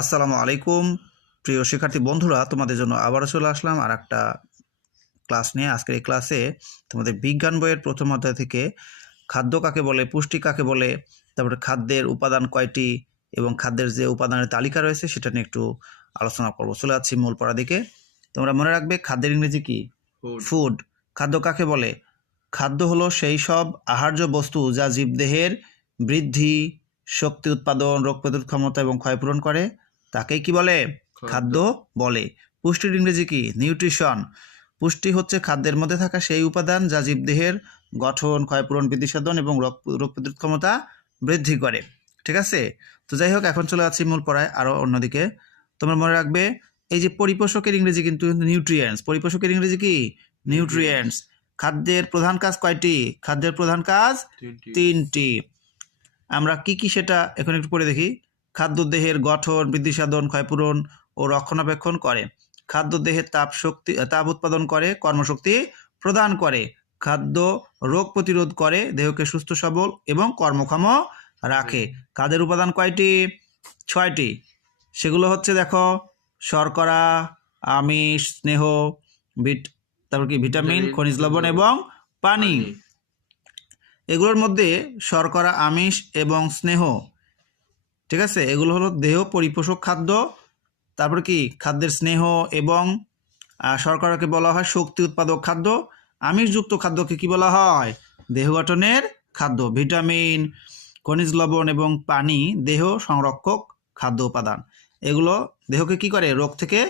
আসসালামু আলাইকুম প্রিয় শিক্ষার্থী বন্ধুরা, তোমাদের জন্য আবারও চলে আসলাম আর একটা ক্লাস নিয়ে। আজকের এই ক্লাসে তোমাদের বিজ্ঞান বইয়ের প্রথম অধ্যায় থেকে খাদ্য কাকে বলে, পুষ্টি কাকে বলে, তারপরে খাদ্যের উপাদান কয়টি এবং খাদ্যের যে উপাদানের তালিকা রয়েছে সেটা নিয়ে একটু আলোচনা করব। চলে যাচ্ছি মূল পড়া দিকে। তোমরা মনে রাখবে খাদ্যের ইংরেজি কি? ফুড। খাদ্য কাকে বলে? খাদ্য হলো সেই সব আহার্য বস্তু যা জীবদেহের বৃদ্ধি, শক্তি উৎপাদন, রোগ প্রতিরোধ ক্ষমতা এবং ক্ষয়পূরণ করে, তাকেই কি বলে? খাদ্য বলে। পুষ্টির ইংরেজি কি? নিউট্রিশন। পুষ্টি হচ্ছে খাদ্যের মধ্যে থাকা সেই উপাদান যা জীবদেহের গঠন, ক্ষয়পূরণ, বৃদ্ধিসাধন এবং রোগ প্রতিরোধ ক্ষমতা বৃদ্ধি করে। ঠিক আছে? তো যাই হোক, এখন চলে যাচ্ছি মূল পড়ায় আরও অন্যদিকে। তোমরা মনে রাখবে এই যে পরিপোষকের ইংরেজি কিন্তু নিউট্রিয়েন্টস। পরিপোষকের ইংরেজি কি? নিউট্রিয়েন্টস। খাদ্যের প্রধান কাজ কয়টি? খাদ্যের প্রধান কাজ তিনটি। আমরা কি কি সেটা এখন একটু পড়ে দেখি। খাদ্য দেহের গঠন, বৃদ্ধিসাধন, ক্ষয়পূরণ ও রক্ষণাবেক্ষণ করে। খাদ্য দেহের তাপ উৎপাদন করে, কর্মশক্তি প্রদান করে। খাদ্য রোগ প্রতিরোধ করে, দেহকে সুস্থ সবল এবং কর্মক্ষম রাখে। খাদ্যের উপাদান কয়টি? 6টি। সেগুলো হচ্ছে দেখো, শর্করা, আমিষ, স্নেহ, তারপর কি ভিটামিন, খনিজ লবণ এবং পানি। এগুলোর মধ্যে শর্করা, আমিষ এবং স্নেহ, ঠিক আছে, এগুলো হলো দেহ পরিপোষক খাদ্য। তারপর কি খাদ্যের স্নেহ এবং শর্করাকে বলা হয় শক্তি উৎপাদক খাদ্য। আমিষযুক্ত খাদ্যকে কি বলা হয়? দেহ গঠনের খাদ্য। ভিটামিন, খনিজ লবণ এবং পানি দেহ সংরক্ষক খাদ্য উপাদান। এগুলো দেহকে কি করে? রোগ থেকে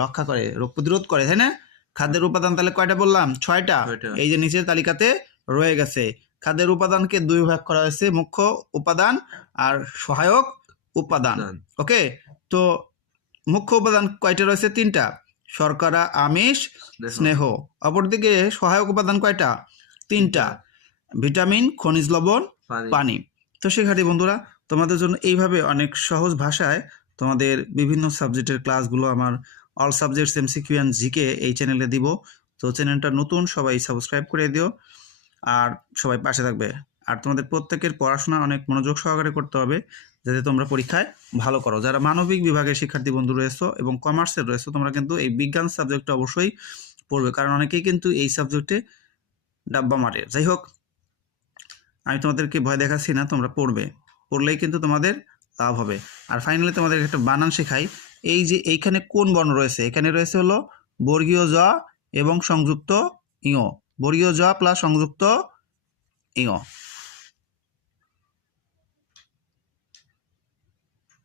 রক্ষা করে, রোগ প্রতিরোধ করে, তাই না? খাদ্যের উপাদান তাহলে কয়টা বললাম? 6টা। এই যে নিচের তালিকাতে রয়ে গেছে। খাদ্যের উপাদানকে দুই ভাগ করা হয়েছে, মুখ্য উপাদান আর সহায়ক উপাদান। ওকে, তো মুখ্য উপাদান কয়টা রয়েছে? 3টা। শর্করা, আমিষ, স্নেহ। অপরদিকে সহায়ক উপাদান কয়টা? 3টা। ভিটামিন, খনিজ লবণ, পানি। তো শিক্ষার্থী বন্ধুরা, তোমাদের জন্য এইভাবে অনেক সহজ ভাষায় তোমাদের বিভিন্ন সাবজেক্টের ক্লাসগুলো আমার all subjects MCQ and GK এই চ্যানেলে দিব। তো চ্যানেলটা নতুন, সবাই সাবস্ক্রাইব করে দিও আর সবাই পাশে থাকবে। আর তোমাদের প্রত্যেকের পড়াশোনা অনেক মনোযোগ সহকারে করতে হবে যাতে তোমরা পরীক্ষায় ভালো করো। যারা মানবিক বিভাগের শিক্ষার্থী বন্ধু রয়েছে এবং কমার্সের রয়েছে, তোমরা কিন্তু এই বিজ্ঞান সাবজেক্টটা অবশ্যই পড়বে, কারণ অনেকেই কিন্তু এই সাবজেক্টে ডাব্বা মারে। যাই হোক, আমি তোমাদেরকে ভয় দেখাচ্ছি না, তোমরা পড়বে, পড়লেই কিন্তু তোমাদের লাভ হবে। আর ফাইনালি তোমাদের একটা বানান শেখাই। এই যে এইখানে কোন বর্ণ রয়েছে? এখানে রয়েছে হলো বর্গীয় জ এবং সংযুক্ত ইয়। বর্গীয় জ প্লাস সংযুক্ত ইয়।